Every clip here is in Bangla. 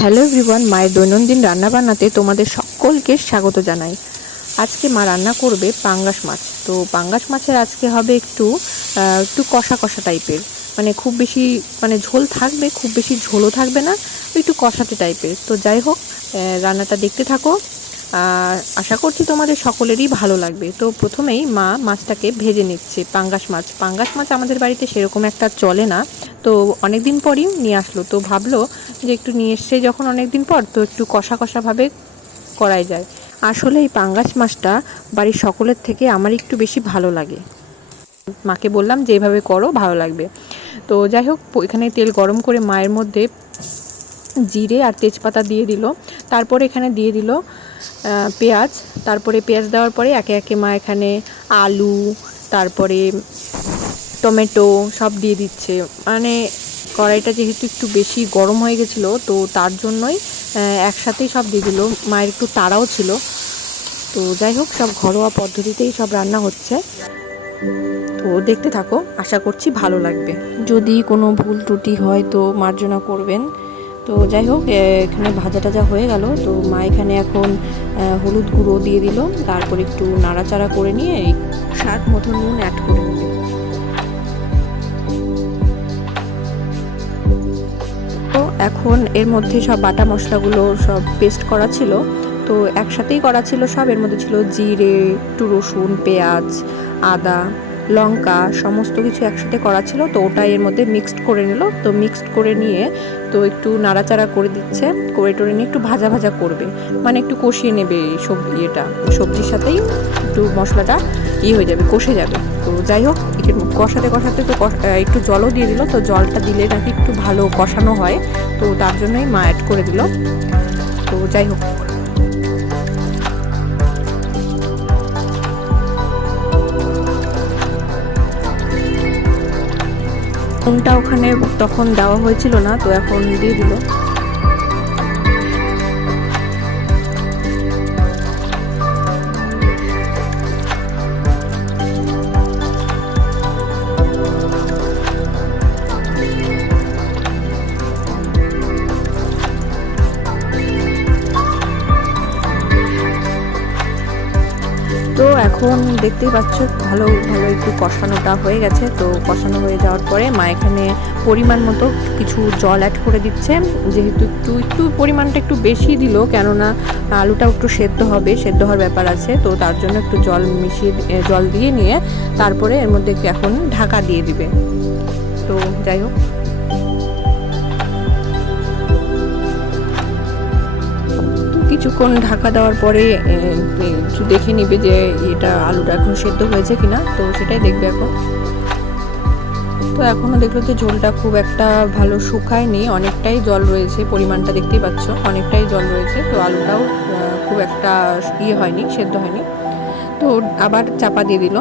হ্যালো এভরিওয়ান, মায়ের দৈনন্দিন রান্নাবান্নাতে তোমাদের সকলকে স্বাগত জানাই। আজকে মা রান্না করবে পাঙ্গাস মাছ। তো পাঙ্গাস মাছের আজকে হবে একটু কষা কষা টাইপের, মানে খুব বেশি ঝোল থাকবে, খুব বেশি ঝোলও থাকবে না, একটু কষাটে টাইপের। তো যাই হোক, রান্নাটা দেখতে থাকো, আর আশা করছি তোমাদের সকলেরই ভালো লাগবে। তো প্রথমেই মা মাছটাকে ভেজে নিচ্ছে। পাঙ্গাস মাছ আমাদের বাড়িতে সেরকম একটা চলে না, তো অনেক দিন পরই নিয়ে আসলো, তো ভাবলো যে একটু নিয়ে এসছে যখন অনেক দিন পর, তো একটু কষা কষাভাবে করাই যায়। আসলে এই পাঙ্গাস মাছটা বাড়ির সকলের থেকে আমার একটু বেশি ভালো লাগে। মাকে বললাম যে এইভাবে করো, ভালো লাগবে। তো যাই হোক, এখানে তেল গরম করে মায়ের মধ্যে জিরে আর তেজপাতা দিয়ে দিল। তারপরে এখানে দিয়ে দিল পেঁয়াজ। তারপরে পেঁয়াজ দেওয়ার পরে একে একে মা এখানে আলু, তারপরে টমেটো সব দিয়ে দিচ্ছে। মানে কড়াইটা যেহেতু একটু বেশি গরম হয়ে গেছিলো, তো তার জন্যই একসাথেই সব দিয়ে দিল। মায়ের একটু তাড়াও ছিল। তো যাই হোক, সব ঘরোয়া পদ্ধতিতেই সব রান্না হচ্ছে। তো দেখতে থাকো, আশা করছি ভালো লাগবে। যদি কোনো ভুল ত্রুটি হয় তো মার্জনা করবেন। তো যাই হোক, এখানে ভাজা টাজা হয়ে গেল। তো মা এখানে এখন হলুদ গুঁড়ো দিয়ে দিল। তারপর একটু নাড়াচাড়া করে নিয়ে স্বাদ মতো নুন অ্যাড করে নেবে। তো এখন এর মধ্যে সব বাটা মশলাগুলো সব পেস্ট করা ছিল, তো একসাথেই করা ছিল সব। এর মধ্যে ছিল জিরে, একটু রসুন, পেঁয়াজ, আদা, লঙ্কা, সমস্ত কিছু একসাথে করা ছিল। তো ওটা এর মধ্যে মিক্সড করে নিল। তো মিক্সড করে নিয়ে তো একটু নাড়াচাড়া করে দিচ্ছে, করে টোরে নিয়ে একটু ভাজা ভাজা করবে, মানে একটু কষিয়ে নেবে সবজির সাথেই একটু মশলাটা হয়ে যাবে, কষে যাবে। তো যাই হোক, একটু কষাতে কষাতে তো একটু জলও দিয়ে দিল। তো জলটা দিলে নাকি একটু ভালো কষানো হয়, তো তার জন্যই মা অ্যাড করে দিল। তো যাই হোক, নুনটা ওখানে তখন দেওয়া হয়েছিল না, তো এখন দিয়ে দিল। তো এখন দেখতেই পাচ্ছ ভালো ভালো একটু কষানোটা হয়ে গেছে। তো কষানো হয়ে যাওয়ার পরে মা এখানে পরিমাণ মতো কিছু জল অ্যাড করে দিচ্ছে। যেহেতু একটু পরিমাণটা একটু বেশি দিল, কেননা আলুটা একটু সেদ্ধ হবে, সেদ্ধ হওয়ার ব্যাপার আছে। তো তার জন্য একটু জল দিয়ে নিয়ে তারপরে এর মধ্যে এখন ঢাকা দিয়ে দিবে। তো যাই হোক, কিছুক্ষণ ঢাকা দেওয়ার পরে একটু দেখে নিবে যে এটা আলুটা এখন সেদ্ধ হয়েছে কিনা, তো সেটাই দেখবে এখন। তো এখনও দেখলো যে ঝোলটা খুব একটা ভালো শুকায়নি, অনেকটাই জল রয়েছে, পরিমাণটা দেখতেই পাচ্ছ, অনেকটাই জল রয়েছে। তো আলুটাও খুব একটা হয়নি, সেদ্ধ হয়নি। তো আবার চাপা দিয়ে দিল।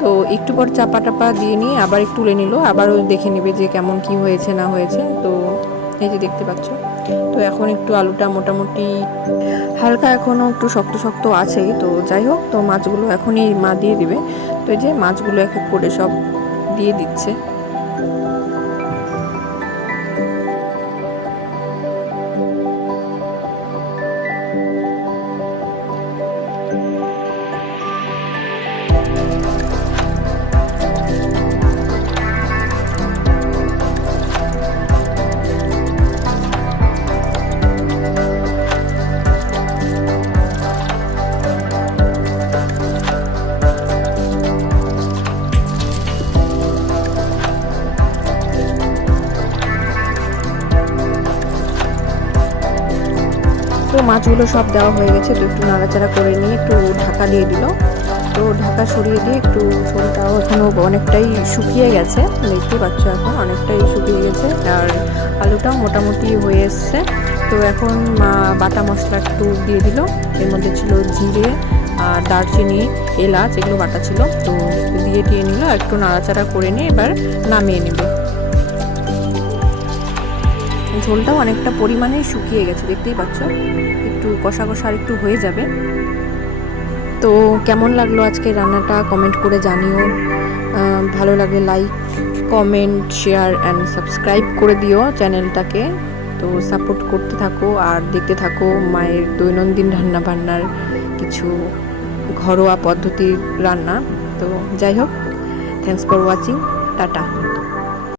তো একটু পর চাপা টাপা দিয়ে নিয়ে আবার একটু তুলে নিল, আবারও দেখে নেবে যে কেমন কি হয়েছে না হয়েছে। তো এই যে দেখতে পাচ্ছ, তো এখন একটু আলুটা মোটামুটি হালকা এখনও একটু শক্ত শক্ত আছেই। তো যাই হোক, তো মাছগুলো এখনই মা দিয়ে দিবে। তো এই যে মাছগুলো এক এক করে সব দিয়ে দিচ্ছে। তো মাছগুলো সব দেওয়া হয়ে গেছে। তো একটু নাড়াচাড়া করে নিয়ে একটু ঢাকা দিয়ে দিল। তো ঢাকা সরিয়ে দিয়ে একটু ঝোলটাও এখনও অনেকটাই শুকিয়ে গেছে, দেখতে পাচ্ছ এখন অনেকটাই শুকিয়ে গেছে, আর আলুটাও মোটামুটি হয়ে এসছে। তো এখন মা বাটা মশলা একটু দিয়ে দিল। এর মধ্যে ছিল জিরে আর দারচিনি, এলাচ, এগুলো বাটা ছিল। তো দিয়ে নিল, একটু নাড়াচাড়া করে নিয়ে এবার নামিয়ে নেবে। ঝোলটাও অনেকটা পরিমাণেই শুকিয়ে গেছে, দেখতেই পাচ্ছ, একটু কষা কষা আর একটু হয়ে যাবে। তো কেমন লাগলো আজকে রান্নাটা কমেন্ট করে জানিও। ভালো লাগলে like, comment, share and subscribe করে দিও চ্যানেলটাকে। তো সাপোর্ট করতে থাকো আর দেখতে থাকো মায়ের দৈনন্দিন রান্না বান্নার কিছু ঘরোয়া পদ্ধতির রান্না। তো যাই হোক, থ্যাঙ্কস ফর ওয়াচিং, টাটা।